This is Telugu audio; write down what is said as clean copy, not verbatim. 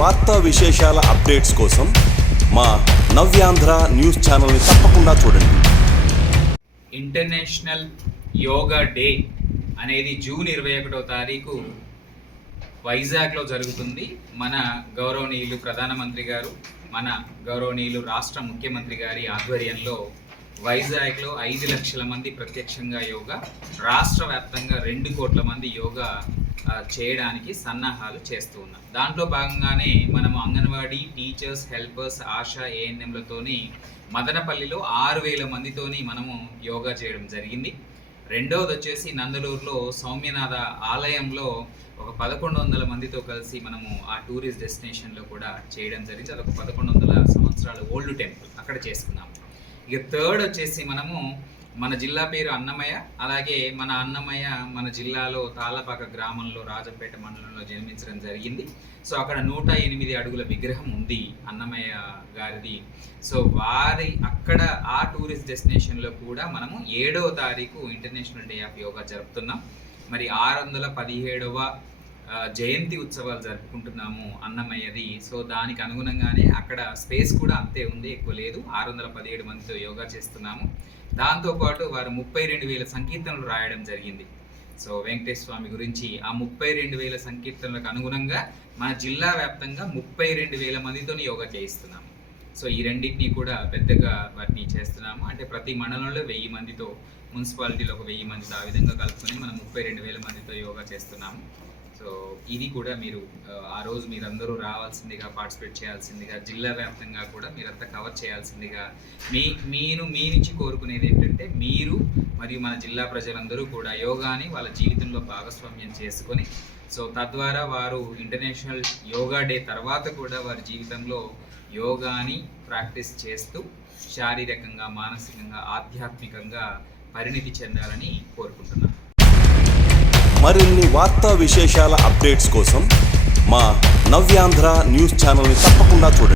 వార్తా విశేషాల అప్డేట్స్ కోసం మా నవ్యాంధ్ర న్యూస్ ఛానల్ని తప్పకుండా చూడండి. ఇంటర్నేషనల్ యోగా డే అనేది జూన్ 21వ తారీఖు వైజాగ్లో జరుగుతుంది. మన గౌరవనీయులు ప్రధానమంత్రి గారు, మన గౌరవనీయులు రాష్ట్ర ముఖ్యమంత్రి గారి ఆధ్వర్యంలో వైజాగ్లో 5 లక్షల మంది ప్రత్యక్షంగా యోగా, రాష్ట్ర వ్యాప్తంగా 2 కోట్ల మంది యోగా చేయడానికి సన్నాహాలు చేస్తూ ఉన్నాం. దాంట్లో భాగంగానే మనము అంగన్వాడీ టీచర్స్, హెల్పర్స్, ఆశా, ఏఎన్ఎంలతోని మదనపల్లిలో 6,000 మందితోని మనము యోగా చేయడం జరిగింది. రెండవది వచ్చేసి నందలూరులో సౌమ్యనాథ ఆలయంలో ఒక 1100 మందితో కలిసి మనము ఆ టూరిస్ట్ డెస్టినేషన్లో కూడా చేయడం జరిగింది. అదొక 1100 సంవత్సరాల ఓల్డ్ టెంపుల్, అక్కడ చేసుకున్నాము. ఇక థర్డ్ వచ్చేసి మనము మన జిల్లా పేరు అన్నమయ్య, అలాగే మన అన్నమయ్య మన జిల్లాలో తాళ్ళపాక గ్రామంలో రాజంపేట మండలంలో జన్మించడం జరిగింది. సో అక్కడ 108 అడుగుల విగ్రహం ఉంది అన్నమయ్య గారిది. సో అక్కడ ఆ టూరిస్ట్ డెస్టినేషన్లో కూడా మనము 7వ తారీఖు ఇంటర్నేషనల్ డే ఆఫ్ యోగా జరుపుతున్నాం. మరి 617వ జయంతి ఉత్సవాలు జరుపుకుంటున్నాము అన్నమయ్యది. సో దానికి అనుగుణంగానే అక్కడ స్పేస్ కూడా అంతే ఉంది, ఎక్కువ లేదు. 617 మందితో యోగా చేస్తున్నాము. దాంతోపాటు వారు 32,000 సంకీర్తనలు రాయడం జరిగింది. సో వెంకటేశ్వర స్వామి గురించి ఆ 32,000 సంకీర్తనలకు అనుగుణంగా మన జిల్లా వ్యాప్తంగా 32,000 మందితో యోగా చేయిస్తున్నాము. సో ఈ రెండింటినీ కూడా పెద్దగా వాటిని చేస్తున్నాము. అంటే ప్రతి మండలంలో 1000 మందితో, మున్సిపాలిటీలో ఒక 1000 మందితో, ఆ విధంగా కలుపుకొని మనం 32,000 మందితో యోగా చేస్తున్నాము. సో ఇది కూడా మీరు ఆ రోజు మీరందరూ రావాల్సిందిగా, పార్టిసిపేట్ చేయాల్సిందిగా, జిల్లా వ్యాప్తంగా కూడా మీరంతా కవర్ చేయాల్సిందిగా మీ నుంచి కోరుకునేది ఏంటంటే, మీరు మరియు మన జిల్లా ప్రజలందరూ కూడా యోగాని వాళ్ళ జీవితంలో భాగస్వామ్యం చేసుకొని, సో తద్వారా వారు ఇంటర్నేషనల్ యోగా డే తర్వాత కూడా వారి జీవితంలో యోగాని ప్రాక్టీస్ చేస్తూ శారీరకంగా, మానసికంగా, ఆధ్యాత్మికంగా పరిణితి చెందాలని కోరుకుంటున్నాను. మరిన్ని వార్తా విశేషాల అప్డేట్స్ కోసం మా నవ్యాంధ్ర న్యూస్ ఛానల్ని తప్పకుండా చూడండి.